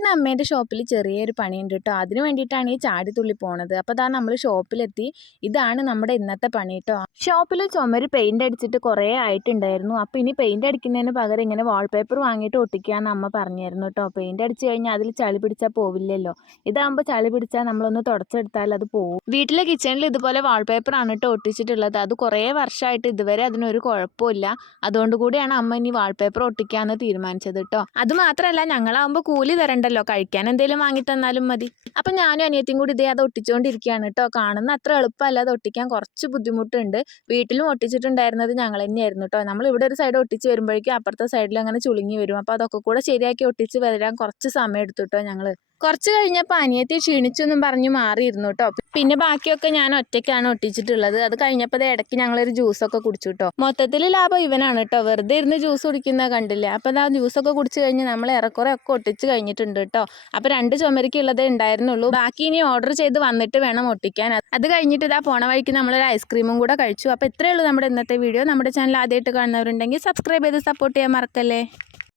ഇന്ന് അമ്മേൻ്റെ ഷോപ്പിൽ ചെറിയൊരു പണിയുണ്ട് കേട്ടോ. അതിന് വേണ്ടിയിട്ടാണ് ഈ ചാടിത്തുള്ളി പോണത്. അപ്പോൾ അതാ നമ്മൾ ഷോപ്പിലെത്തി. ഇതാണ് നമ്മുടെ ഇന്നത്തെ പണി കേട്ടോ. ഷോപ്പിൽ ചുമര് പെയിൻ്റ് അടിച്ചിട്ട് കുറേ ആയിട്ടുണ്ടായിരുന്നു. അപ്പോൾ ഇനി പെയിൻ്റ് അടിക്കുന്നതിന് പകരം ഇങ്ങനെ വാൾപേപ്പർ വാങ്ങിയിട്ട് ഒട്ടിക്കാമെന്ന് അമ്മ പറഞ്ഞായിരുന്നു കേട്ടോ. പെയിൻ്റ് അടിച്ച് കഴിഞ്ഞാൽ അതിൽ ചളി പിടിച്ചാൽ പോവില്ലല്ലോ. ഇതാകുമ്പോൾ ചളി പിടിച്ചാൽ നമ്മളൊന്ന് തുടച്ചെടുത്താൽ അത് പോകും. വീട്ടിലെ കിച്ചണിൽ ഇതുപോലെ വാൾപേപ്പറാണ് കേട്ടോ ഒട്ടിച്ചിട്ടുള്ളത്. അത് കുറേ വർഷമായിട്ട് ഇതുവരെ അതിനൊരു കുഴപ്പമില്ല. അതുകൊണ്ട് കൂടിയാണ് അമ്മ ഇനി വാൾപേപ്പർ ഒട്ടിക്കാമെന്ന് തീരുമാനിച്ചത് കേട്ടോ. അത് മാത്രമല്ല ഞങ്ങളാകുമ്പോൾ കൂലി തരണ്ടല്ലോ, കഴിക്കാൻ എന്തെങ്കിലും വാങ്ങി തന്നാലും മതി. അപ്പം ഞാനും അനിയത്തിയും കൂടി ഇതേ അത് ഒട്ടിച്ചുകൊണ്ടിരിക്കുകയാണ് കേട്ടോ. കാണുന്ന അത്ര എളുപ്പമല്ല, അത് ഒട്ടിക്കാൻ കുറച്ച് ബുദ്ധിമുട്ടുണ്ട്. വീട്ടിലും ഒട്ടിച്ചിട്ടുണ്ടായിരുന്നത് ഞങ്ങൾ തന്നെയായിരുന്നു കേട്ടോ. നമ്മൾ ഇവിടെ ഒരു സൈഡ് ഒട്ടിച്ച് വരുമ്പോഴേക്കും അപ്പുറത്തെ സൈഡിൽ അങ്ങനെ ചുളുങ്ങി വരും. അപ്പോൾ അതൊക്കെ കൂടെ ശരിയാക്കി ഒട്ടിച്ച് വരാൻ കുറച്ച് സമയം എടുത്തു കേട്ടോ ഞങ്ങൾ. കുറച്ച് കഴിഞ്ഞപ്പോൾ അനിയത്തി ക്ഷീണിച്ചെന്നും പറഞ്ഞ് മാറിയിരുന്നു കേട്ടോ. പിന്നെ ബാക്കിയൊക്കെ ഞാൻ ഒറ്റയ്ക്കാണ് ഒട്ടിച്ചിട്ടുള്ളത്. അത് കഴിഞ്ഞപ്പോൾ ഇടയ്ക്ക് ഞങ്ങളൊരു ജ്യൂസൊക്കെ കുടിച്ചു കേട്ടോ. മൊത്തത്തിൽ ലാഭം ഇവനാണ് കേട്ടോ. വെറുതെ ഇരുന്ന് ജ്യൂസ് കുടിക്കുന്നത് കണ്ടില്ല. അപ്പോൾ ആ ജ്യൂസൊക്കെ കുടിച്ച് കഴിഞ്ഞ് നമ്മൾ ഏറെക്കുറെ ഒക്കെ ഒട്ടിച്ച് കഴിഞ്ഞിട്ടുണ്ട് കേട്ടോ. അപ്പോൾ 2 ചുമരിക്കുള്ളതേ ഉണ്ടായിരുന്നുള്ളൂ. ബാക്കി ഇനി ഓർഡർ ചെയ്ത് വന്നിട്ട് വേണം ഒട്ടിക്കാൻ. അത് കഴിഞ്ഞിട്ട് ഇതാ പോണ വഴിക്ക് നമ്മളൊരു ഐസ്ക്രീമും കൂടെ കഴിച്ചു. അപ്പോൾ ഇത്രയേ ഉള്ളൂ നമ്മുടെ ഇന്നത്തെ വീഡിയോ. നമ്മുടെ ചാനൽ ആദ്യമായിട്ട് കാണുന്നവരുണ്ടെങ്കിൽ സബ്സ്ക്രൈബ് ചെയ്ത് സപ്പോർട്ട് ചെയ്യാൻ മറക്കല്ലേ.